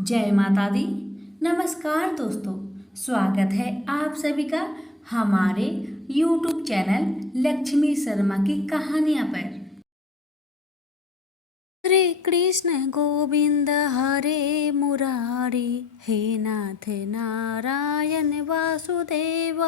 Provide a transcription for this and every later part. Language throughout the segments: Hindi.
जय माता दी। नमस्कार दोस्तों, स्वागत है आप सभी का हमारे YouTube चैनल लक्ष्मी शर्मा की कहानियाँ पर। हरे कृष्ण गोविंद हरे मुरारी, हे नाथ नारायण वासुदेव।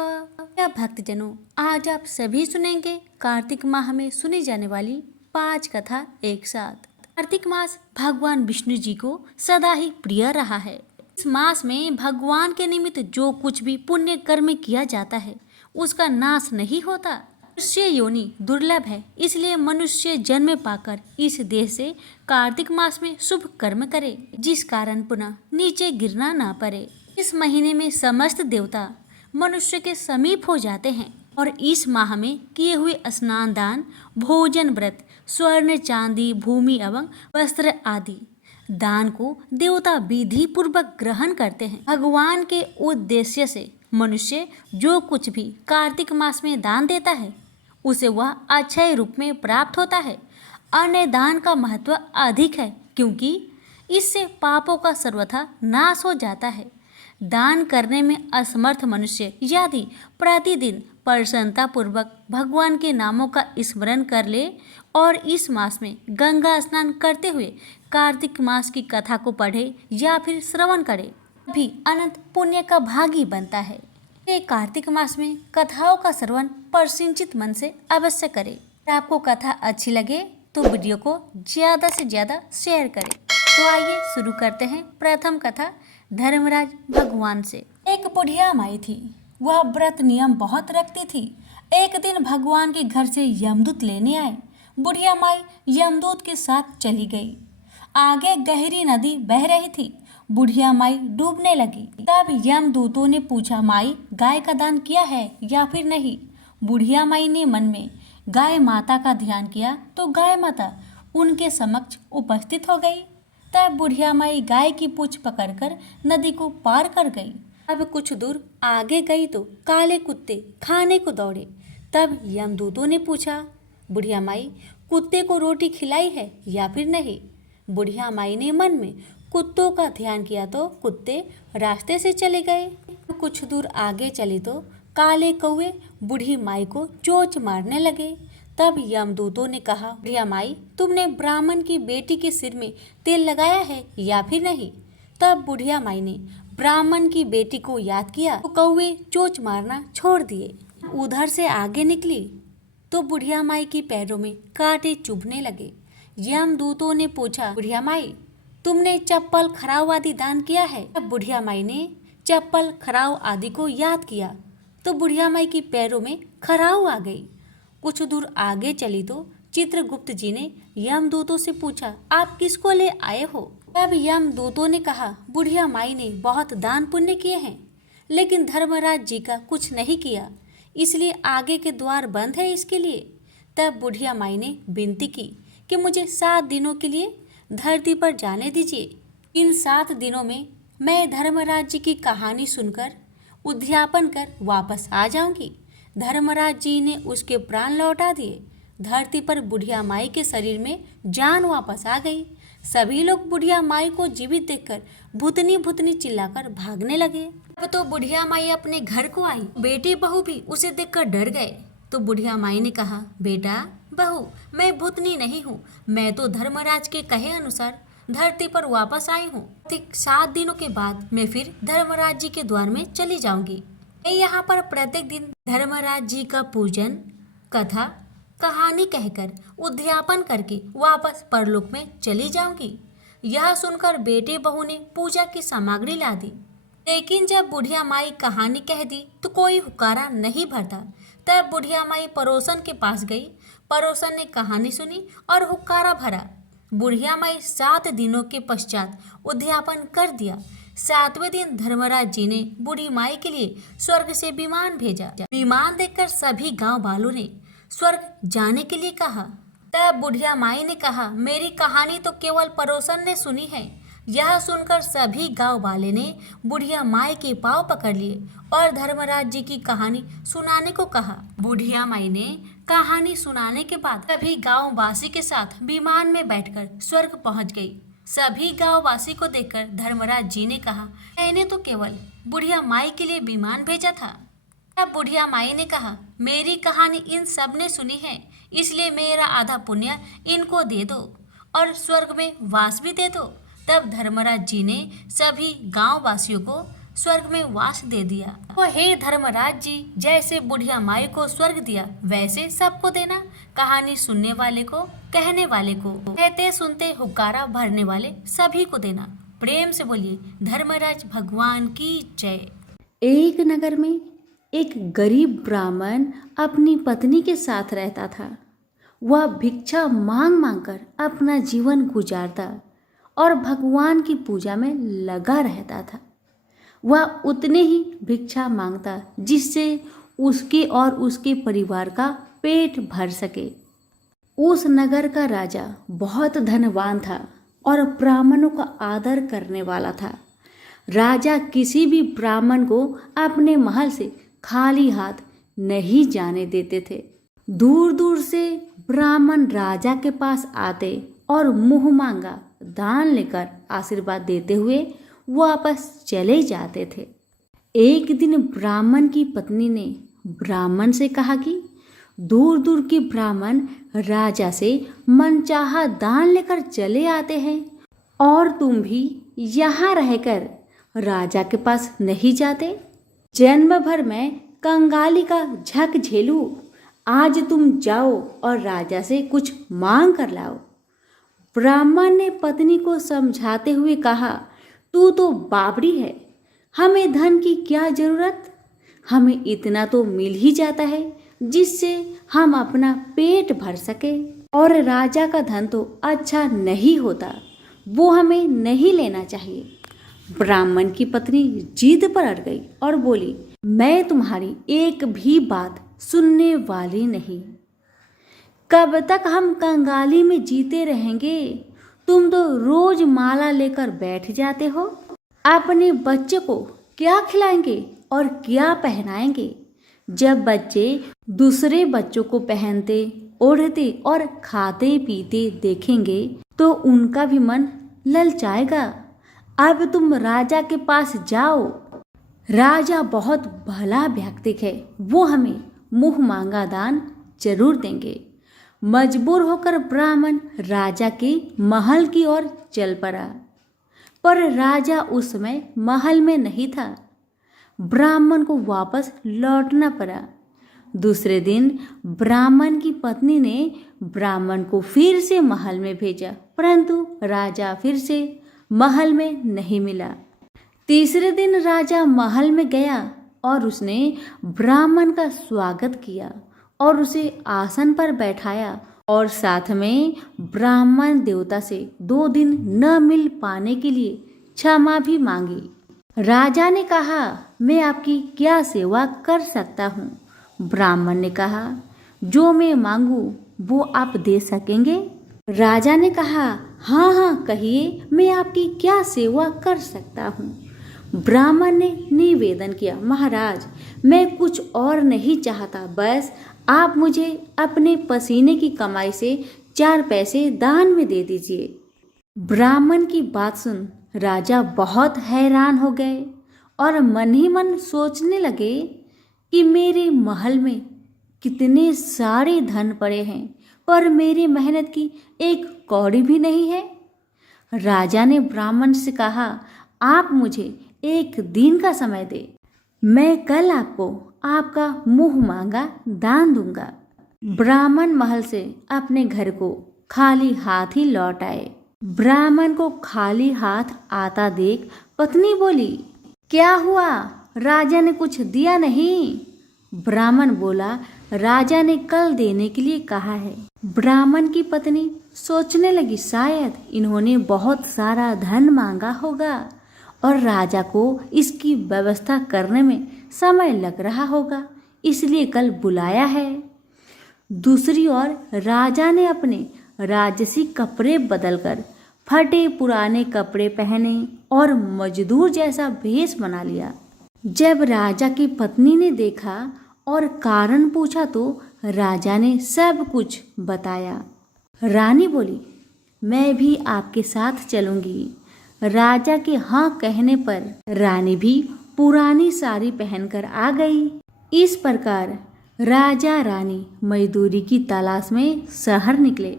या भक्तजनों, आज आप सभी सुनेंगे कार्तिक माह में सुनी जाने वाली 5 कथा एक साथ। कार्तिक मास भगवान विष्णु जी को सदा ही प्रिय रहा है। इस मास में भगवान के निमित्त जो कुछ भी पुण्य कर्म किया जाता है उसका नाश नहीं होता। मनुष्य योनि दुर्लभ है, इसलिए मनुष्य जन्म पाकर इस देह से कार्तिक मास में शुभ कर्म करे, जिस कारण पुनः नीचे गिरना ना पड़े। इस महीने में समस्त देवता मनुष्य के समीप हो जाते हैं और इस माह में किए हुए स्नान दान, भोजन व्रत, स्वर्ण चांदी, भूमि एवं वस्त्र आदि दान को देवता विधि पूर्वक ग्रहण करते हैं। भगवान के उद्देश्य से मनुष्य जो कुछ भी कार्तिक मास में दान देता है उसे वह अक्षय रूप में प्राप्त होता है। अन्य दान का महत्व अधिक है, क्योंकि इससे पापों का सर्वथा नाश हो जाता है। दान करने में असमर्थ मनुष्य यदि प्रतिदिन प्रसन्नता पूर्वक भगवान के नामों का स्मरण कर ले और इस मास में गंगा स्नान करते हुए कार्तिक मास की कथा को पढ़े या फिर श्रवण करे, भी अनंत पुण्य का भागी बनता है। ये कार्तिक मास में कथाओं का श्रवण प्रसिंचित मन से अवश्य करें। अगर आपको कथा अच्छी लगे तो वीडियो को ज़्यादा से ज़्यादा शेयर करें। तो आइए शुरू करते हैं प्रथम कथा धर्मराज भगवान से। एक बुढ़िया माई थी, वह व्रत नियम बहुत रखती थी। एक दिन भगवान के घर से यमदूत लेने आए। बुढ़िया माई यमदूत के साथ चली गई। आगे गहरी नदी बह रही थी। बुढ़िया माई डूबने लगी। तब यमदूतों ने पूछा, माई गाय का दान किया है या फिर नहीं? बुढ़िया माई ने मन में गाय माता का ध्यान किया तो गाय माता उनके समक्ष उपस्थित हो गई। तब बुढ़िया माई गाय की पूंछ पकड़कर नदी को पार कर गई। अब कुछ दूर आगे गई तो काले कुत्ते खाने को दौड़े। तब यमदूतों ने पूछा, बुढ़िया माई कुत्ते को रोटी खिलाई है या फिर नहीं? बुढ़िया माई ने मन में कुत्तों का ध्यान किया तो कुत्ते रास्ते से चले गए। कुछ दूर आगे चली तो काले कौवे बूढ़ी माई को चोंच मारने लगे। तब यमदूतों ने कहा, बुढ़िया माई तुमने ब्राह्मण की बेटी के सिर में तेल लगाया है या फिर नहीं? तब बुढ़िया माई ने ब्राह्मण की बेटी को याद किया तो कौवे चोंच मारना छोड़ दिए। उधर से आगे निकली तो बुढ़िया माई की पैरों में कांटे चुभने लगे। यमदूतों ने पूछा, बुढ़िया माई तुमने चप्पल खराव आदि दान किया है? तब बुढ़िया माई ने चप्पल खराव आदि को याद किया तो बुढ़िया माई की पैरों में खराव आ गई। कुछ दूर आगे चली तो चित्रगुप्त जी ने यमदूतों से पूछा, आप किसको ले आए हो? तब यमदूतों ने कहा, बुढ़िया माई ने बहुत दान पुण्य किए हैं, लेकिन धर्मराज जी का कुछ नहीं किया, इसलिए आगे के द्वार बंद है इसके लिए। तब बुढ़िया माई ने विनती की कि मुझे 7 दिनों के लिए धरती पर जाने दीजिए। इन 7 दिनों में मैं धर्मराज जी की कहानी सुनकर उद्यापन कर वापस आ जाऊंगी। धर्मराज जी ने उसके प्राण लौटा दिए। धरती पर बुढ़िया माई के शरीर में जान वापस आ गई। सभी लोग बुढ़िया माई को जीवित देखकर भूतनी भूतनी चिल्लाकर भागने लगे। अब तो बुढ़िया माई अपने घर को आई। बेटी बहू भी उसे देखकर डर गए। तो बुढ़िया माई ने कहा, बेटा बहू मैं भूतनी नहीं हूँ, मैं तो धर्मराज के कहे अनुसार धरती पर वापस आई हूँ। ठीक 7 दिनों के बाद मैं फिर धर्मराज जी के द्वार में चली जाऊंगी। मैं यहाँ पर प्रत्येक दिन धर्मराज जी का पूजन, कथा, कहानी कहकर उद्यापन करके वापस परलोक में चली जाऊंगी। यह सुनकर बेटे बहू ने पूजा की सामग्री ला दी, लेकिन जब बुढ़िया माई कहानी कह दी तो कोई हुक्कारा नहीं भरता। तब बुढ़िया माई पड़ोसन के पास गई। पड़ोसन ने कहानी सुनी और हुक्कारा भरा। बुढ़िया माई 7 दिनों के पश्चात उद्यापन कर दिया। 7वें दिन धर्मराज जी ने बूढ़ी माई के लिए स्वर्ग से विमान भेजा। विमान देखकर सभी गांव वालों ने स्वर्ग जाने के लिए कहा। तब बुढ़िया माई ने कहा, मेरी कहानी तो केवल पड़ोसन ने सुनी है। यह सुनकर सभी गांव वाले ने बुढ़िया माई के पांव पकड़ लिए और धर्मराज जी की कहानी सुनाने को कहा। बुढ़िया माई ने कहानी सुनाने के बाद सभी गांव वासी के साथ विमान में बैठकर स्वर्ग पहुंच गई। सभी गांववासी को देखकर धर्मराज जी ने कहा, मैंने तो केवल बुढ़िया माई के लिए विमान भेजा था। तब बुढ़िया माई ने कहा, मेरी कहानी इन सब ने सुनी है, इसलिए मेरा आधा पुण्य इनको दे दो और स्वर्ग में वास भी दे दो। तब धर्मराज जी ने सभी गांववासियों को स्वर्ग में वास दे दिया। तो हे धर्मराज जी, जैसे बुढ़िया माई को स्वर्ग दिया वैसे सबको देना। कहानी सुनने वाले को, कहने वाले को, कहते सुनते हुक्कारा भरने वाले सभी को देना। प्रेम से बोलिए धर्मराज भगवान की जय। एक नगर में एक गरीब ब्राह्मण अपनी पत्नी के साथ रहता था। वह भिक्षा मांग मांग कर अपना जीवन गुजारता और भगवान की पूजा में लगा रहता था। वह उतने ही भिक्षा मांगता जिससे उसके और उसके परिवार का पेट भर सके। उस नगर का राजा बहुत धनवान था और ब्राह्मणों का आदर करने वाला था। राजा किसी भी ब्राह्मण को अपने महल से खाली हाथ नहीं जाने देते थे। दूर दूर से ब्राह्मण राजा के पास आते और मुंह मांगा दान लेकर आशीर्वाद देते हुए वापस चले जाते थे। एक दिन ब्राह्मण की पत्नी ने ब्राह्मण से कहा कि दूर दूर के ब्राह्मण राजा से मनचाहा दान लेकर चले आते हैं और तुम भी यहाँ रहकर राजा के पास नहीं जाते। जन्म भर मैं कंगाली का झक झेलूं, आज तुम जाओ और राजा से कुछ मांग कर लाओ। ब्राह्मण ने पत्नी को समझाते हुए कहा, तू तो बावड़ी है, हमें धन की क्या जरूरत, हमें इतना तो मिल ही जाता है जिससे हम अपना पेट भर सके। और राजा का धन तो अच्छा नहीं होता, वो हमें नहीं लेना चाहिए। ब्राह्मण की पत्नी जिद पर अड़ गई और बोली, मैं तुम्हारी एक भी बात सुनने वाली नहीं। कब तक हम कंगाली में जीते रहेंगे? तुम तो रोज माला लेकर बैठ जाते हो। अपने बच्चे को क्या खिलाएंगे और क्या पहनाएंगे? जब बच्चे दूसरे बच्चों को पहनते, ओढ़ते और खाते पीते देखेंगे तो उनका भी मन ललचाएगा। अब तुम राजा के पास जाओ। राजा बहुत भला व्यक्ति है, वो हमें मुंह मांगा दान जरूर देंगे। मजबूर होकर ब्राह्मण राजा के महल की ओर चल पड़ा, पर राजा उस समय महल में नहीं था। ब्राह्मण को वापस लौटना पड़ा। दूसरे दिन ब्राह्मण की पत्नी ने ब्राह्मण को फिर से महल में भेजा, परंतु राजा फिर से महल में नहीं मिला। तीसरे दिन राजा महल में गया और उसने ब्राह्मण का स्वागत किया और उसे आसन पर बैठाया और साथ में ब्राह्मण देवता से 2 दिन न मिल पाने के लिए क्षमा भी मांगी। राजा ने कहा, मैं आपकी क्या सेवा कर सकता हूँ? ब्राह्मण ने कहा, जो मैं मांगू वो आप दे सकेंगे? राजा ने कहा, हाँ हाँ कहिए, मैं आपकी क्या सेवा कर सकता हूँ? ब्राह्मण ने निवेदन किया, महाराज मैं कुछ और नहीं चाहता, बस आप मुझे अपने पसीने की कमाई से 4 पैसे दान में दे दीजिए। ब्राह्मण की बात सुन राजा बहुत हैरान हो गए और मन ही मन सोचने लगे कि मेरे महल में कितने सारे धन पड़े हैं, पर मेरी मेहनत की एक कौड़ी भी नहीं है। राजा ने ब्राह्मण से कहा, आप मुझे 1 दिन का समय दे, मैं कल आपको आपका मुंह मांगा दान दूंगा। ब्राह्मण महल से अपने घर को खाली हाथ ही लौट आए। ब्राह्मण को खाली हाथ आता देख पत्नी बोली, क्या हुआ, राजा ने कुछ दिया नहीं? ब्राह्मण बोला, राजा ने कल देने के लिए कहा है। ब्राह्मण की पत्नी सोचने लगी, शायद इन्होंने बहुत सारा धन मांगा होगा और राजा को इसकी व्यवस्था करने में समय लग रहा होगा, इसलिए कल बुलाया है। दूसरी ओर राजा ने अपने राजसी कपड़े बदलकर फटे पुराने कपड़े पहने और मजदूर जैसा भेष बना लिया। जब राजा की पत्नी ने देखा और कारण पूछा तो राजा ने सब कुछ बताया। रानी बोली, मैं भी आपके साथ चलूंगी। राजा के हाँ कहने पर रानी भी पुरानी साड़ी पहनकर आ गई। इस प्रकार राजा रानी मजदूरी की तलाश में शहर निकले।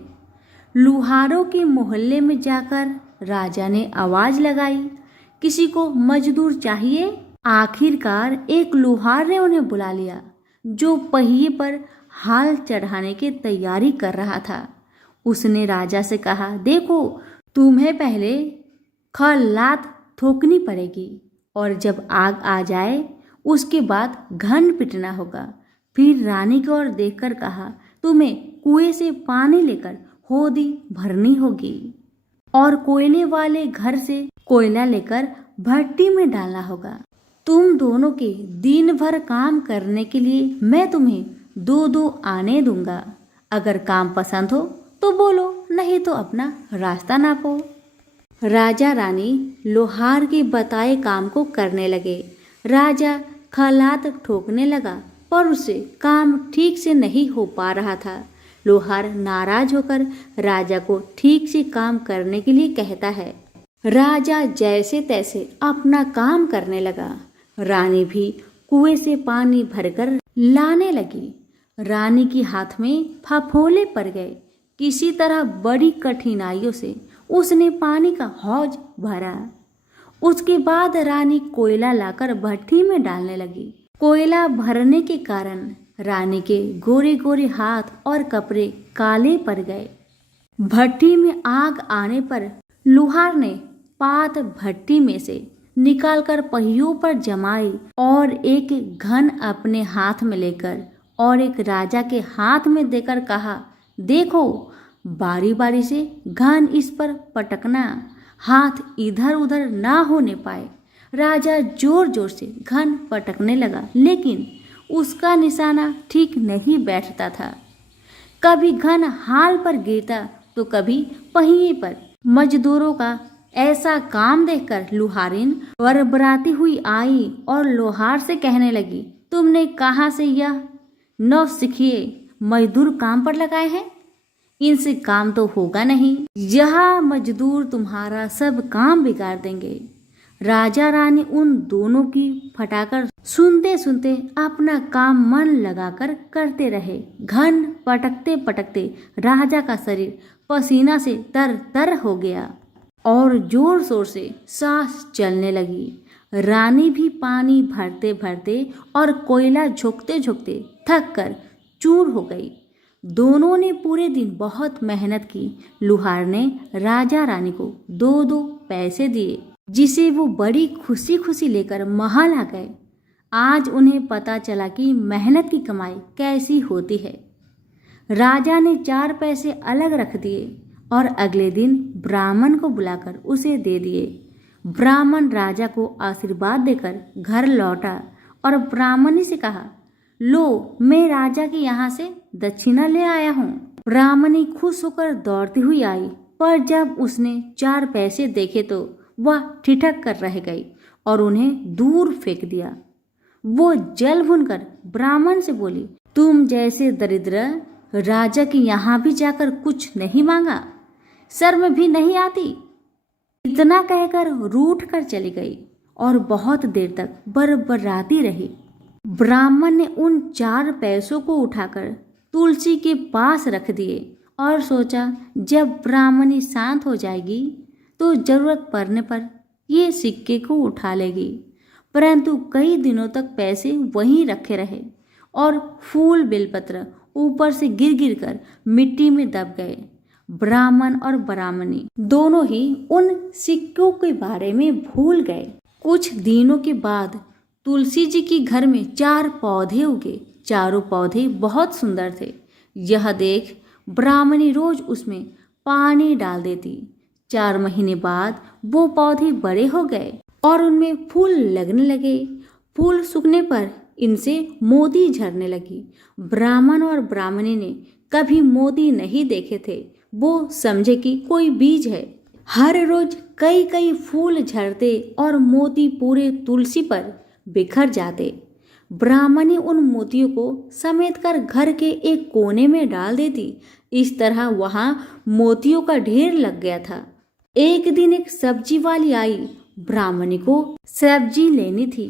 लुहारों के मोहल्ले में जाकर राजा ने आवाज लगाई, किसी को मजदूर चाहिए? आखिरकार एक लुहार ने उन्हें बुला लिया, जो पहिए पर हाल चढ़ाने की तैयारी कर रहा था। उसने राजा से कहा, देखो, तुम्हें पहले खलात ठोकनी पड़ेगी और जब आग आ जाए उसके बाद घन पिटना होगा। फिर रानी की ओर देखकर कहा, तुम्हें कुएं से पानी लेकर होदी भरनी होगी और कोयले वाले घर से कोयला लेकर भट्टी में डालना होगा। तुम दोनों के दिन भर काम करने के लिए मैं तुम्हें 2-2 आने दूंगा। अगर काम पसंद हो तो बोलो, नहीं तो अपना रास्ता नापो। राजा रानी लोहार के बताए काम को करने लगे। राजा खलात ठोकने लगा, पर उसे काम ठीक से नहीं हो पा रहा था। लोहार नाराज होकर राजा को ठीक से काम करने के लिए कहता है। राजा जैसे तैसे अपना काम करने लगा। रानी भी कुएं से पानी भरकर लाने लगी। रानी के हाथ में फफोले पड़ गए। किसी तरह बड़ी कठिनाइयों से उसने पानी का हौज भरा। उसके बाद रानी कोयला लाकर भट्टी में डालने लगी। कोयला भरने के कारण रानी के गोरे गोरे हाथ और कपड़े काले पड़ गए। भट्टी में आग आने पर लुहार ने पात भट्टी में से निकालकर पहियों पर जमाई और एक घन अपने हाथ में लेकर और एक राजा के हाथ में देकर कहा, देखो, बारी बारी से घन इस पर पटकना, हाथ इधर उधर ना होने पाए। राजा जोर जोर से घन पटकने लगा, लेकिन उसका निशाना ठीक नहीं बैठता था। कभी घन हाल पर गिरता तो कभी पहिए पर। मजदूरों का ऐसा काम देखकर लुहारिन बरबराती हुई आई और लोहार से कहने लगी, तुमने कहाँ से यह नौसिखिए मजदूर काम पर लगाए हैं? इनसे काम तो होगा नहीं। यह मजदूर तुम्हारा सब काम बिगाड़ देंगे। राजा रानी उन दोनों की फटाकर सुनते सुनते अपना काम मन लगाकर करते रहे। घन पटकते पटकते राजा का शरीर पसीना से तर तर हो गया और जोर शोर से सांस चलने लगी। रानी भी पानी भरते भरते और कोयला झोंकते झोंकते थक कर चूर हो गई। दोनों ने पूरे दिन बहुत मेहनत की। लुहार ने राजा रानी को 2-2 पैसे दिए, जिसे वो बड़ी खुशी खुशी लेकर महल आ गए। आज उन्हें पता चला कि मेहनत की कमाई कैसी होती है। राजा ने 4 पैसे अलग रख दिए और अगले दिन ब्राह्मण को बुलाकर उसे दे दिए। ब्राह्मण राजा को आशीर्वाद देकर घर लौटा और ब्राह्मणी से कहा, लो, मैं राजा के यहाँ से दक्षिणा ले आया हूँ। ब्राह्मणी खुश होकर दौड़ती हुई आई, पर जब उसने 4 पैसे देखे तो वह ठिठक कर रह गई और उन्हें दूर फेंक दिया। वो जल भूनकर ब्राह्मण से बोली, तुम जैसे दरिद्र राजा के यहाँ भी जाकर कुछ नहीं मांगा, शर्म भी नहीं आती। इतना कहकर रूठ कर चली गई और बहुत देर तक बरबराती रही। ब्राह्मण ने उन 4 पैसों को उठाकर तुलसी के पास रख दिए और सोचा, जब ब्राह्मणी शांत हो जाएगी तो जरूरत पड़ने पर ये सिक्के को उठा लेगी। परंतु कई दिनों तक पैसे वहीं रखे रहे और फूल बेलपत्र ऊपर से गिर गिर कर मिट्टी में दब गए। ब्राह्मण और ब्राह्मणी दोनों ही उन सिक्कों के बारे में भूल गए। कुछ दिनों के बाद तुलसी जी के घर में 4 पौधे उगे। चारों पौधे बहुत सुंदर थे। यह देख ब्राह्मणी रोज उसमें पानी डाल देती। 4 महीने बाद वो पौधे बड़े हो गए और उनमें फूल लगने लगे। फूल सूखने पर इनसे मोती झरने लगी। ब्राह्मण और ब्राह्मणी ने कभी मोती नहीं देखे थे। वो समझे कि कोई बीज है। हर रोज कई कई फूल झरते और मोती पूरे तुलसी पर बिखर जाते। ब्राह्मणी उन मोतियों को समेट कर घर के एक कोने में डाल देती। इस तरह वहां मोतियों का ढेर लग गया था। एक दिन एक सब्जी वाली आई। ब्राह्मणी को सब्जी लेनी थी,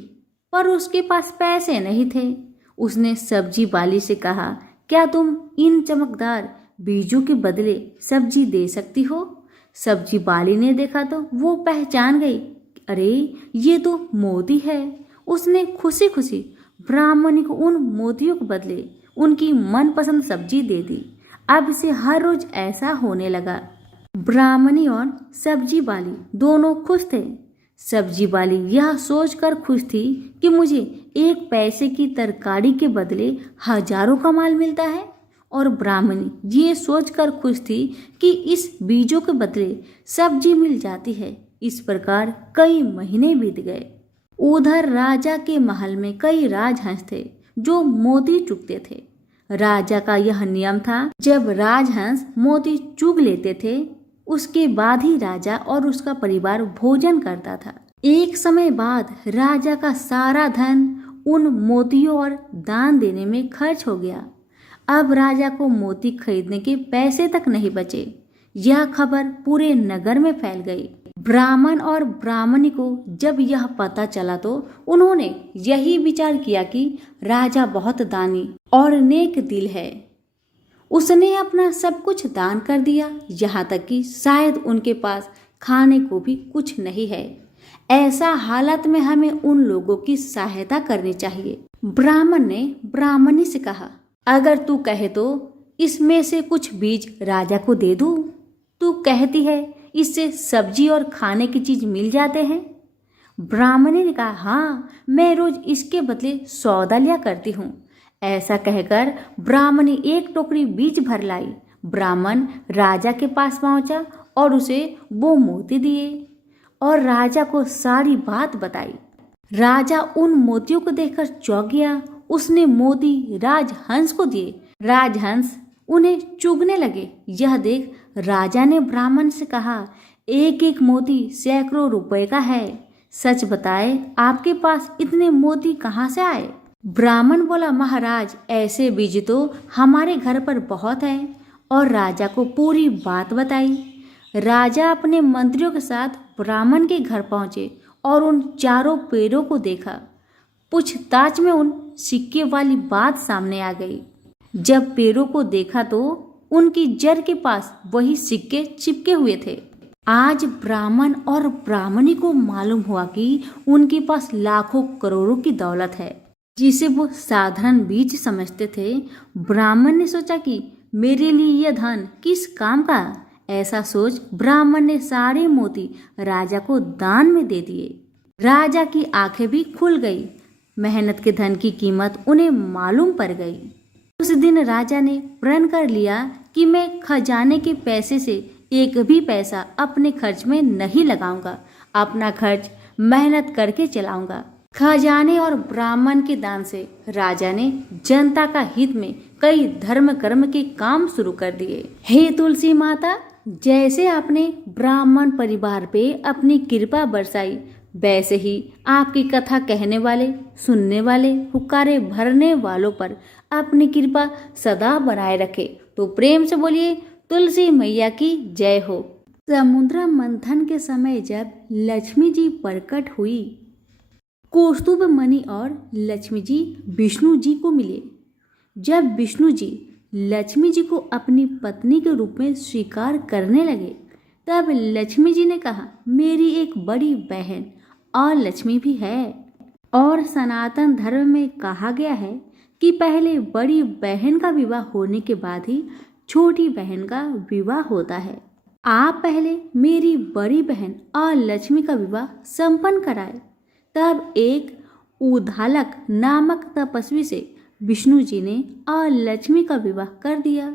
पर उसके पास पैसे नहीं थे। उसने सब्जी वाली से कहा, क्या तुम इन चमकदार बीजों के बदले सब्जी दे सकती हो? सब्जी वाली ने देखा तो वो पहचान गई, अरे ये तो मोती है। उसने खुशी खुशी ब्राह्मणी को उन मोतियों के बदले उनकी मनपसंद सब्जी दे दी। अब से हर रोज ऐसा होने लगा। ब्राह्मणी और सब्जी वाली दोनों खुश थे। सब्जी वाली यह सोचकर खुश थी कि मुझे एक पैसे की तरकारी के बदले हजारों का माल मिलता है, और ब्राह्मणी ये सोचकर खुश थी कि इस बीजों के बदले सब्जी मिल जाती है। इस प्रकार कई महीने बीत गए। उधर राजा के महल में कई राजहंस थे जो मोती चुगते थे। राजा का यह नियम था, जब राजहंस मोती चुग लेते थे उसके बाद ही राजा और उसका परिवार भोजन करता था। एक समय बाद राजा का सारा धन उन मोतियों और दान देने में खर्च हो गया। अब राजा को मोती खरीदने के पैसे तक नहीं बचे। यह खबर पूरे नगर में फैल गई। ब्राह्मण और ब्राह्मणी को जब यह पता चला तो उन्होंने यही विचार किया कि राजा बहुत दानी और नेक दिल है। उसने अपना सब कुछ दान कर दिया, यहाँ तक कि शायद उनके पास खाने को भी कुछ नहीं है। ऐसा हालत में हमें उन लोगों की सहायता करनी चाहिए। ब्राह्मण ने ब्राह्मणी से कहा, अगर तू कहे तो इसमें से कुछ बीज राजा को दे दूं। तू कहती है इससे सब्जी और खाने की चीज मिल जाते हैं। ब्राह्मणी ने कहा, हाँ, मैं रोज इसके बदले सौदा लिया करती हूँ। ऐसा कहकर ब्राह्मणी एक टोकरी बीज भर लाई। ब्राह्मण राजा के पास पहुंचा और उसे वो मोती दिए और राजा को सारी बात बताई। राजा उन मोतियों को देखकर चौंक गया। उसने मोती राजहंस को दिए। राजहंस उन्हें चुगने लगे। यह देख राजा ने ब्राह्मण से कहा, एक एक मोती सैकड़ों रुपए का है। सच बताए, आपके पास इतने मोती कहाँ से आए? ब्राह्मण बोला, महाराज, ऐसे बीज तो हमारे घर पर बहुत हैं। और राजा को पूरी बात बताई। राजा अपने मंत्रियों के साथ ब्राह्मण के घर पहुंचे और उन चारों पेड़ों को देखा। पूछताछ में उन सिक्के वाली बात सामने आ गई। जब पेड़ों को देखा तो उनकी जड़ के पास वही सिक्के चिपके हुए थे। आज ब्राह्मण और ब्राह्मणी को मालूम हुआ कि उनके पास लाखों करोड़ों की दौलत है, जिसे वो साधारण बीज समझते थे। ब्राह्मण ने सोचा कि मेरे लिए यह धन किस काम का। ऐसा सोच ब्राह्मण ने सारे मोती राजा को दान में दे दिए। राजा की आंखें भी खुल गई। मेहनत के धन की कीमत उन्हें मालूम पड़ गई। उस दिन राजा ने प्रण कर लिया कि मैं खजाने के पैसे से एक भी पैसा अपने खर्च में नहीं लगाऊंगा। अपना खर्च मेहनत करके चलाऊंगा। खजाने और ब्राह्मण के दान से राजा ने जनता का हित में कई धर्म कर्म के काम शुरू कर दिए। हे तुलसी माता, जैसे आपने ब्राह्मण परिवार पे अपनी कृपा बरसाई, वैसे ही आपकी कथा कहने वाले, सुनने वाले, हुक्कारे भरने वालों पर अपनी कृपा सदा बनाए रखे। तो प्रेम से बोलिए, तुलसी मैया की जय हो। समुद्र मंथन के समय जब लक्ष्मी जी प्रकट हुई, कौस्तुभ मणि और लक्ष्मी जी विष्णु जी को मिले। जब विष्णु जी लक्ष्मी जी को अपनी पत्नी के रूप में स्वीकार करने लगे, तब लक्ष्मी जी ने कहा, मेरी एक बड़ी बहन और लक्ष्मी भी है, और सनातन धर्म में कहा गया है कि पहले बड़ी बहन का विवाह होने के बाद ही छोटी बहन का विवाह होता है। आप पहले मेरी बड़ी बहन और लक्ष्मी का विवाह संपन्न कराए। तब एक उद्दालक नामक तपस्वी से विष्णु जी ने और लक्ष्मी का विवाह कर दिया।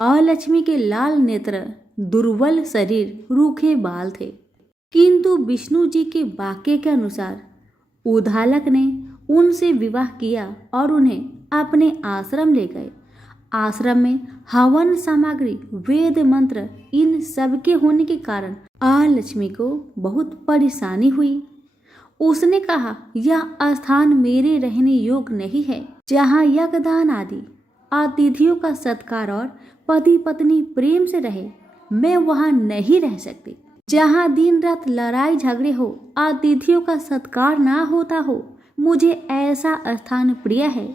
और लक्ष्मी के लाल नेत्र, दुर्बल शरीर, रूखे बाल थे, किंतु विष्णु जी के वाक्य के अनुसार उद्दालक ने उनसे विवाह किया और उन्हें अपने आश्रम ले गए। आश्रम में हवन सामग्री, वेद मंत्र, इन सब के होने के कारण लक्ष्मी को बहुत परेशानी हुई। उसने कहा, यह स्थान मेरे रहने योग्य नहीं है, जहाँ यज्ञदान आदि अतिथियों का सत्कार और पति पत्नी प्रेम से रहे, मैं वहाँ नहीं रह सकती। जहाँ दिन रात लड़ाई झगड़े हो, अतिथियों का सत्कार ना होता हो, मुझे ऐसा स्थान प्रिय है।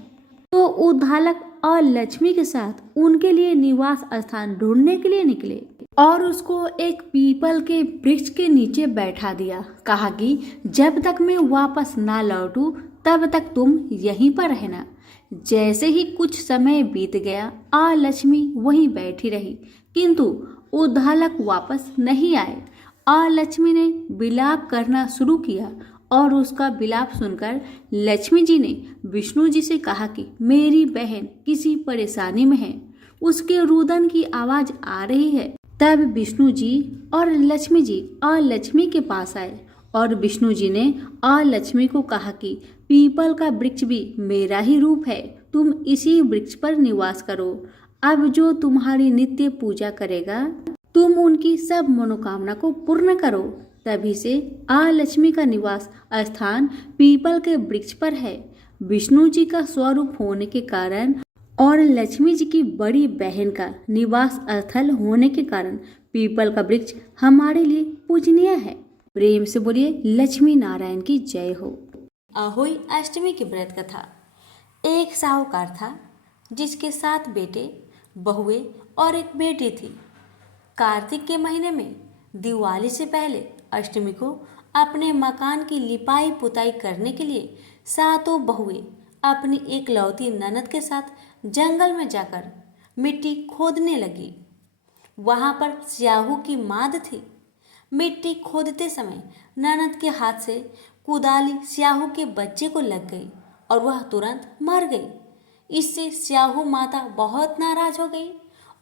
तो उद्धालक और लक्ष्मी के साथ उनके लिए निवास स्थान ढूंढने के लिए निकले और उसको एक पीपल के वृक्ष के नीचे बैठा दिया। कहा कि जब तक मैं वापस ना लौटूं तब तक तुम यहीं पर रहना। जैसे ही कुछ समय बीत गया, लक्ष्मी वहीं बैठी रही, किंतु उद्धालक वापस नहीं आए। लक्ष्मी ने विलाप करना शुरू किया और उसका विलाप सुनकर लक्ष्मी जी ने विष्णु जी से कहा कि मेरी बहन किसी परेशानी में है, उसके रुदन की आवाज आ रही है। तब विष्णु जी और लक्ष्मी जी लक्ष्मी के पास आए और विष्णु जी ने लक्ष्मी को कहा कि पीपल का वृक्ष भी मेरा ही रूप है, तुम इसी वृक्ष पर निवास करो। अब जो तुम्हारी नित्य पूजा करेगा, तुम उनकी सब मनोकामना को पूर्ण करो। तभी से लक्ष्मी का निवास स्थान पीपल के वृक्ष पर है। विष्णु जी का स्वरूप होने के कारण और लक्ष्मी जी की बड़ी बहन का निवास स्थल होने के कारण पीपल का वृक्ष हमारे लिए पूजनीय है। प्रेम से बोलिए लक्ष्मी नारायण की जय हो। अहोई अष्टमी की व्रत कथा। एक साहूकार था जिसके 7 बेटे, बहुएं और एक बेटी थी। कार्तिक के महीने में दिवाली से पहले अष्टमी को अपने मकान की लिपाई पुताई करने के लिए 7 बहुएं अपनी एकलौती ननद के साथ जंगल में जाकर मिट्टी खोदने लगी। वहां पर स्याहू की माद थी। मिट्टी खोदते समय ननद के हाथ से कुदाली स्याहू के बच्चे को लग गई और वह तुरंत मर गई। इससे स्याहू माता बहुत नाराज हो गई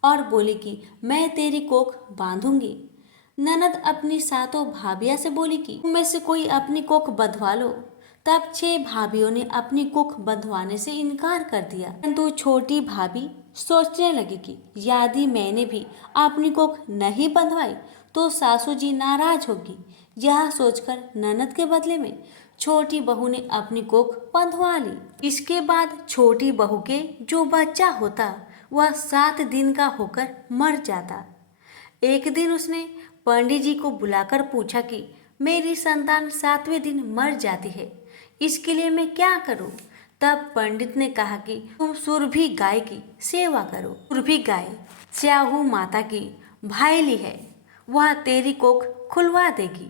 और बोली कि मैं तेरी कोख बांधूंगी। ननद अपनी 7 भाभियां से बोली कि तुम में से कोई अपनी कोख बंधवा लो। तब 6 भाभियों ने अपनी कोख बंधवाने से इनकार कर दिया, परंतु छोटी भाभी सोचने लगी कि यदि मैंने भी अपनी कोख नहीं बंधवाई तो सासू जी नाराज होगी। यह सोचकर ननद के बदले में छोटी बहू ने अपनी कोख बंधवा ली। इसके बाद छोटी बहू के जो बच्चा होता वह 7 दिन का होकर मर जाता। एक दिन उसने पंडित जी को बुलाकर पूछा कि मेरी संतान 7वें दिन मर जाती है, इसके लिए मैं क्या करूं? तब पंडित ने कहा कि तुम सुरभि गाय की सेवा करो। सुरभि गाय स्याहू माता की भाईली है, वह तेरी कोख खुलवा देगी,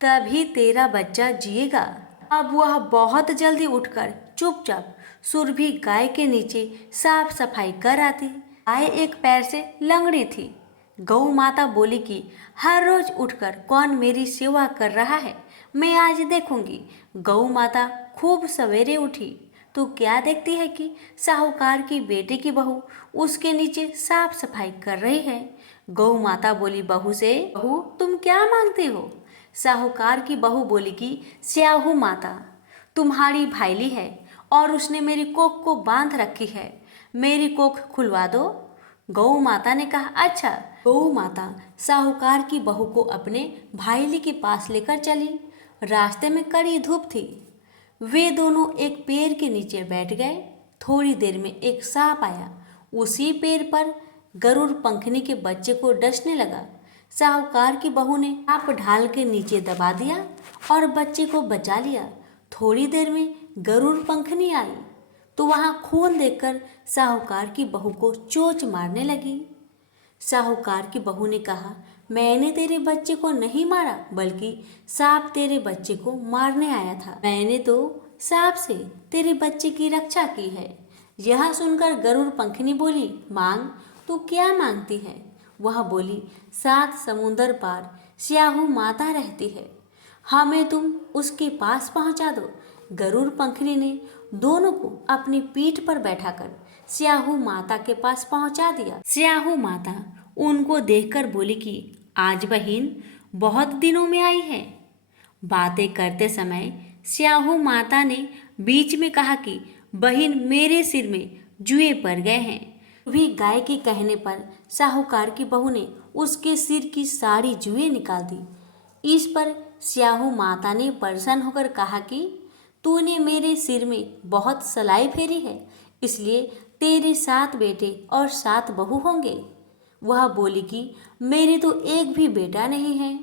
तभी तेरा बच्चा जिएगा। अब वह बहुत जल्दी उठकर चुपचाप सुरभि गाय के नीचे साफ सफाई कर आती। गाय एक पैर से लंगड़ी थी। गौ माता बोली कि हर रोज उठकर कौन मेरी सेवा कर रहा है, मैं आज देखूंगी। गौ माता खूब सवेरे उठी तो क्या देखती है कि साहूकार की बेटे की बहू उसके नीचे साफ सफाई कर रही है। गौ माता बोली बहू से, बहू तुम क्या मांगते हो? साहूकार की बहू बोली कि स्याहू माता तुम्हारी भाईली है और उसने मेरी कोख को बांध रखी है, मेरी कोख खुलवा दो। गौ माता ने कहा अच्छा। गौ माता साहूकार की बहू को अपने भाईली के पास लेकर चली। रास्ते में कड़ी धूप थी। वे दोनों एक पेड़ के नीचे बैठ गए। थोड़ी देर में एक सांप आया। उसी पेड़ पर गरुड़ पंखनी के बच्चे को डसने लगा। साहूकार की बहू ने सांप ढाल के नीचे दबा दिया और बच्चे को बचा लिया। थोड़ी देर में गरुड़ पंखनी आई तो वहां खून देखकर साहूकार की बहू को चोंच मारने लगी। साहूकार की बहू ने कहा मैंने तेरे बच्चे को नहीं मारा, बल्कि सांप तेरे बच्चे को मारने आया था। मैंने तो सांप से तेरे बच्चे की रक्षा की है। यह सुनकर गरुड़ पंखनी बोली मांग, तू क्या मांगती है? वह बोली 7 समुंदर पार स्याहू माता रहती है, हमें तुम उसके पास पहुंचा दो। गरुड़ पंखनी ने दोनों को अपनी पीठ पर बैठाकर स्याहू माता के पास पहुंचा दिया। स्याहू माता उनको देखकर बोली कि आज बहन बहुत दिनों में आई है। बातें करते समय स्याहू माता ने बीच में कहा कि बहन मेरे सिर में जुए पड़ गए हैं। भी गाय के कहने पर साहूकार की बहू ने उसके सिर की सारी जुएं निकाल दी। इस पर स्याहू माता ने प्रसन्न होकर कहा कि तूने मेरे सिर में बहुत सलाई फेरी है, इसलिए तेरे 7 बेटे और 7 बहू होंगे। वह बोली कि मेरे तो एक भी बेटा नहीं है।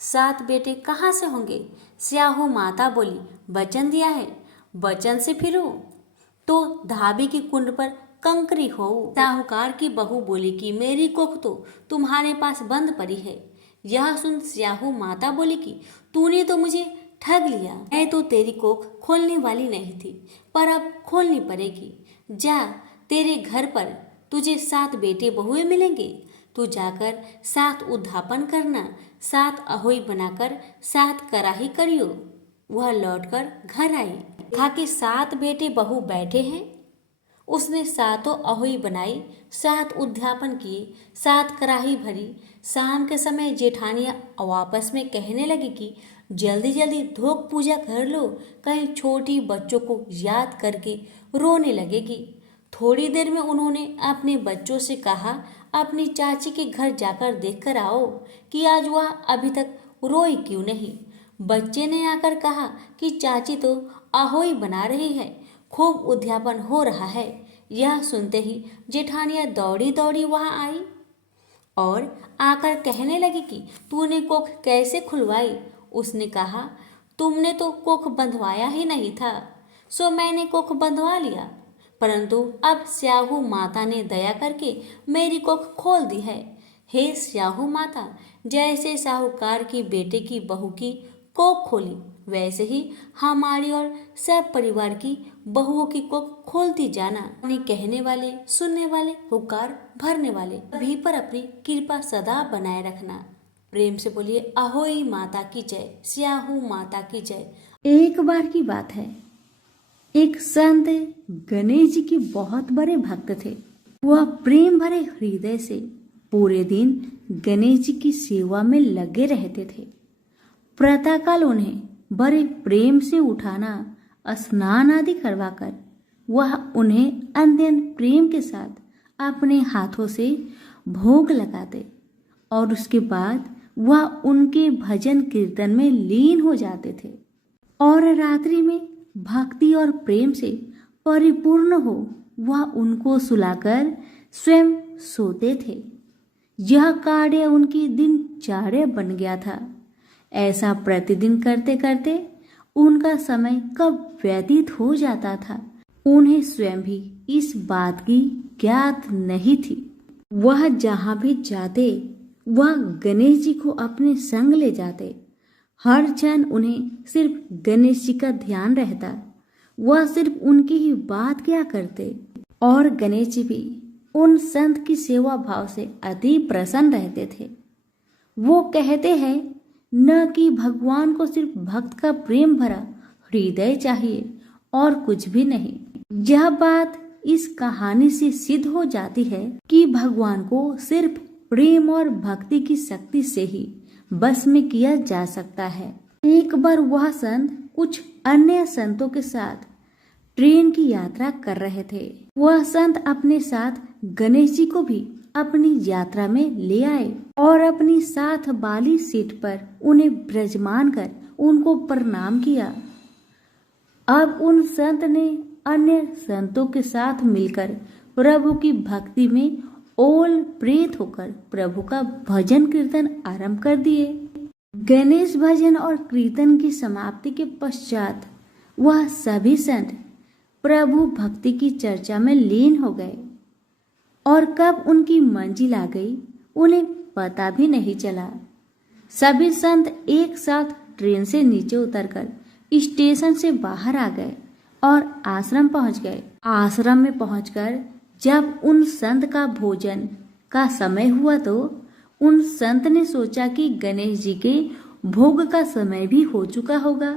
7 बेटे कहाँ से होंगे? स्याहू माता बोली, वचन दिया है, वचन से फिरो तो धाबी की कुंड पर कंकरी हो। साहूकार की बहू बोली कि मेरी कोख तो तुम्हारे पास बंद पड़ी है। यह सुन स्याहू माता बोली कि तूने तो मुझे ठग लिया। मैं तो तेरी कोख खोलने वाली नहीं थी, पर अब खोलनी पड़ेगी। जा, तेरे घर पर तुझे 7 बेटे बहुए मिलेंगे। तू जाकर 7 उद्धापन करना, 7 अहोई बनाकर 7 कराही करियो। वह लौटकर घर आई, देखा कि 7 बेटे बहू बैठे हैं। उसने 7 अहोई बनाई, 7 उद्यापन किए, 7 कराही भरी। शाम के समय जेठानियाँ आपस में कहने लगी कि जल्दी जल्दी धोक पूजा कर लो, कहीं छोटी बच्चों को याद करके रोने लगेगी। थोड़ी देर में उन्होंने अपने बच्चों से कहा, अपनी चाची के घर जाकर देख कर आओ कि आज वह अभी तक रोई क्यों नहीं। बच्चे ने आकर कहा कि चाची तो अहोई बना रही है, खूब उद्यापन हो रहा है। यह सुनते ही जेठानियाँ दौड़ी दौड़ी वहाँ आई और आकर कहने लगी कि तूने कोख कैसे खुलवाई। उसने कहा, तुमने तो कोख बंधवाया ही नहीं था, सो मैंने कोख बंधवा लिया, परंतु अब स्याहू माता ने दया करके मेरी कोख खोल दी है। हे स्याहू माता, जैसे साहूकार की बेटे की बहू की कोख खोली, वैसे ही हमारी और सब परिवार की बहुओं की कोख खोलती जाना। अपने कहने वाले, सुनने वाले, पुकार भरने वाले सभी पर अपनी कृपा सदा बनाए रखना। प्रेम से बोलिए अहोई माता की जय, स्याहू माता की जय। एक बार की बात है, एक संत गणेश जी के बहुत बड़े भक्त थे। वह प्रेम भरे हृदय से पूरे दिन गणेश जी की सेवा में लगे रहते थे। प्रातःकाल उन्हें बड़े प्रेम से उठाना, स्नान आदि करवाकर वह उन्हें अत्यंत प्रेम के साथ अपने हाथों से भोग लगाते और उसके बाद वह उनके भजन कीर्तन में लीन हो जाते थे और रात्रि में भक्ति और प्रेम से परिपूर्ण हो वह उनको सुलाकर स्वयं सोते थे। यह कार्य उनकी दिनचर्या बन गया था। ऐसा प्रतिदिन करते करते उनका समय कब व्यतीत हो जाता था, उन्हें स्वयं भी इस बात की ज्ञात नहीं थी। वह जहाँ भी जाते वह गणेश जी को अपने संग ले जाते। हर क्षण उन्हें सिर्फ गणेश जी का ध्यान रहता। वह सिर्फ उनकी ही बात किया करते और गणेश जी भी उन संत की सेवा भाव से अति प्रसन्न रहते थे। वो कहते हैं न कि भगवान को सिर्फ भक्त का प्रेम भरा हृदय चाहिए और कुछ भी नहीं। यह बात इस कहानी से सिद्ध हो जाती है कि भगवान को सिर्फ प्रेम और भक्ति की शक्ति से ही बस में किया जा सकता है। एक बार वह संत कुछ अन्य संतों के साथ ट्रेन की यात्रा कर रहे थे। वह संत अपने साथ गणेश जी को भी अपनी यात्रा में ले आए और अपनी साथ वाली सीट पर उन्हें विराजमान कर उनको प्रणाम किया। अब उन संत ने अन्य संतों के साथ मिलकर प्रभु की भक्ति में ओल प्रेत होकर प्रभु का भजन कीर्तन आरंभ कर दिए। गणेश भजन और कीर्तन की समाप्ति के पश्चात वह सभी संत प्रभु भक्ति की चर्चा में लीन हो गए और कब उनकी मंजिल आ गई उन्हें पता भी नहीं चला। सभी संत एक साथ ट्रेन से नीचे उतरकर स्टेशन से बाहर आ गए और आश्रम पहुंच गए। आश्रम में पहुंचकर जब उन संत का भोजन का समय हुआ तो उन संत ने सोचा कि गणेश जी के भोग का समय भी हो चुका होगा।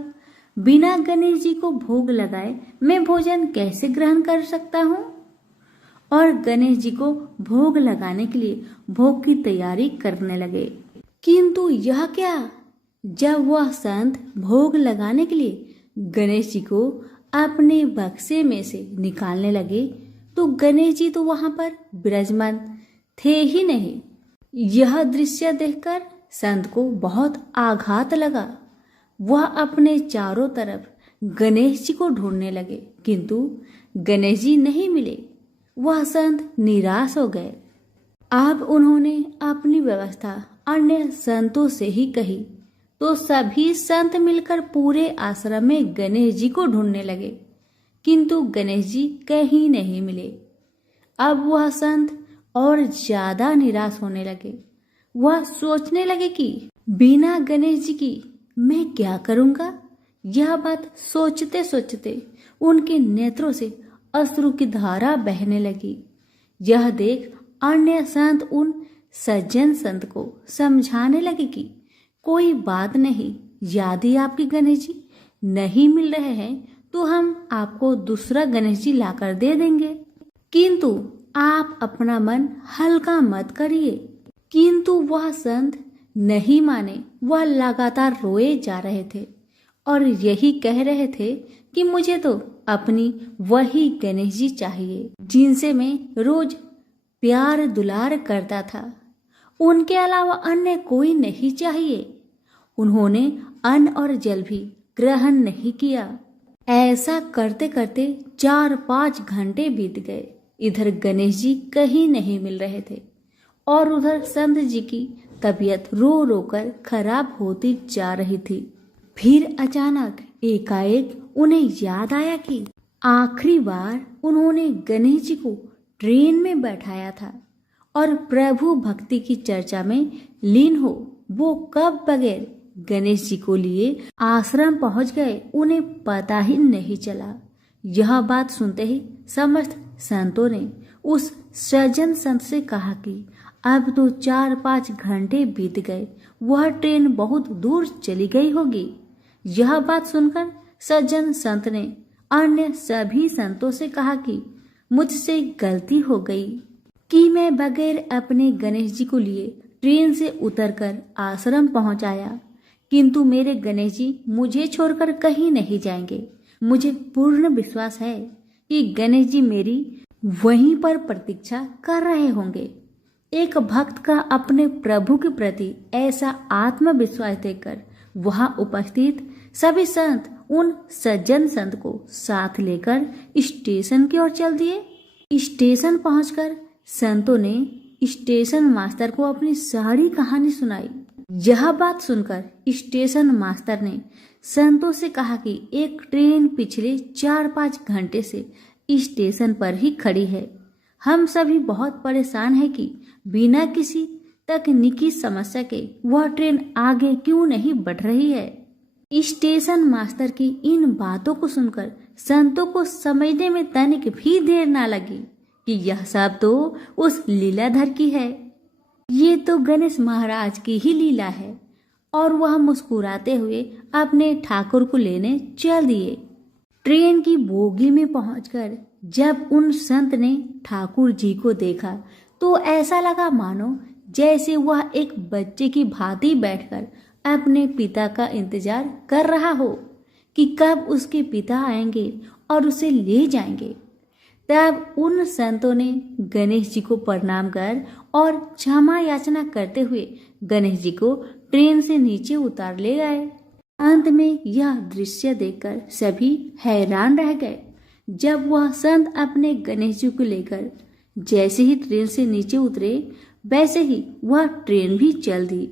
बिना गणेश जी को भोग लगाए मैं भोजन कैसे ग्रहण कर सकता हूँ? और गणेश जी को भोग लगाने के लिए भोग की तैयारी करने लगे। किंतु यह क्या, जब वह संत भोग लगाने के लिए गणेश जी को अपने बक्से में से निकालने लगे तो गणेश जी तो वहां पर विराजमान थे ही नहीं। यह दृश्य देखकर संत को बहुत आघात लगा वह अपने चारों तरफ गणेश जी को ढूंढने लगे, किंतु गणेश जी नहीं मिले। वह संत निराश हो गए। अब उन्होंने अपनी व्यवस्था अन्य संतों से ही कही, तो सभी संत मिलकर पूरे आश्रम में गणेश जी को ढूंढने लगे, किंतु गणेश जी कहीं नहीं मिले। अब वह संत और ज्यादा निराश होने लगे। वह सोचने लगे कि बिना गणेश जी की मैं क्या करूंगा। यह बात सोचते सोचते उनके नेत्रों से अश्रु की धारा बहने लगी। यह देख अन्य संत उन सज्जन संत को समझाने लगे कि कोई बात नहीं, यदि आपके गणेश जी नहीं मिल रहे हैं तो हम आपको दूसरा गणेश जी लाकर दे देंगे, किंतु आप अपना मन हल्का मत करिए। किंतु वह संत नहीं माने। वह लगातार रोए जा रहे थे और यही कह रहे थे कि मुझे तो अपनी वही गणेश जी चाहिए जिनसे मैं रोज प्यार दुलार करता था। उनके अलावा अन्य कोई नहीं चाहिए। उन्होंने अन्न और जल भी ग्रहण नहीं किया। ऐसा करते करते 4-5 घंटे बीत गए। इधर गणेश जी कहीं नहीं मिल रहे थे और उधर संत जी की तबीयत रो रो कर खराब होती जा रही थी। फिर अचानक एकाएक उन्हें याद आया कि आखिरी बार उन्होंने गणेश जी को ट्रेन में बैठाया था और प्रभु भक्ति की चर्चा में लीन हो वो कब बगैर गणेश जी को लिए आश्रम पहुंच गए, उन्हें पता ही नहीं चला। यह बात सुनते ही समस्त संतों ने उस सज्जन संत से कहा कि अब तो 4-5 घंटे बीत गए, वह ट्रेन बहुत दूर चली गई होगी। यह बात सुनकर सज्जन संत ने अन्य सभी संतों से कहा कि मुझसे गलती हो गई कि मैं बगैर अपने गणेश जी को लिए ट्रेन से उतरकर आश्रम पहुंच आया, किंतु मेरे गणेश जी मुझे छोड़कर कहीं नहीं जाएंगे। मुझे पूर्ण विश्वास है कि गणेश जी मेरी वहीं पर प्रतीक्षा कर रहे होंगे। एक भक्त का अपने प्रभु के प्रति ऐसा आत्मविश्वास देखकर वहां उपस्थित सभी संत उन सज्जन संत को साथ लेकर स्टेशन की ओर चल दिए। स्टेशन पहुंचकर संतों ने स्टेशन मास्टर को अपनी सारी कहानी सुनाई। यह बात सुनकर स्टेशन मास्टर ने संतों से कहा कि एक ट्रेन पिछले 4-5 घंटे से स्टेशन पर ही खड़ी है। हम सभी बहुत परेशान हैं कि बिना किसी तकनीकी समस्या के वह ट्रेन आगे क्यों नहीं बढ़ रही है। स्टेशन मास्टर की इन बातों को सुनकर संतों को समझने में तनिक भी देर ना लगी कि यह सब तो उस लीलाधर की है। ये तो गणेश महाराज की ही लीला है। और वह मुस्कुराते हुए अपने ठाकुर को लेने चल दिए। ट्रेन की बोगी में पहुंचकर जब उन संत ने ठाकुर जी को देखा तो ऐसा लगा मानो जैसे वह एक बच्चे की भांति बैठकर अपने पिता का इंतजार कर रहा हो कि कब उसके पिता आएंगे और उसे ले जाएंगे। तब उन संतों ने गणेश जी को प्रणाम कर और क्षमा याचना करते हुए गणेश जी को ट्रेन से नीचे उतार ले गए। अंत में यह दृश्य देखकर सभी हैरान रह गए। जब वह संत अपने गणेश जी को लेकर जैसे ही ट्रेन से नीचे उतरे वैसे ही वह ट्रेन भी चल दी,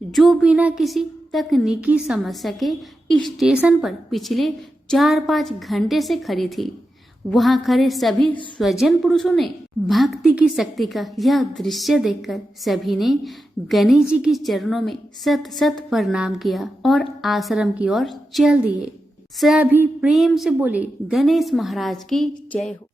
जो बिना किसी तकनीकी समस्या के स्टेशन पर पिछले 4-5 घंटे से खड़ी थी। वहां खड़े सभी स्वजन पुरुषों ने भक्ति की शक्ति का यह दृश्य देखकर सभी ने गणेश जी के चरणों में सत सत प्रणाम किया और आश्रम की ओर चल दिए। सभी प्रेम से बोले, गणेश महाराज की जय हो।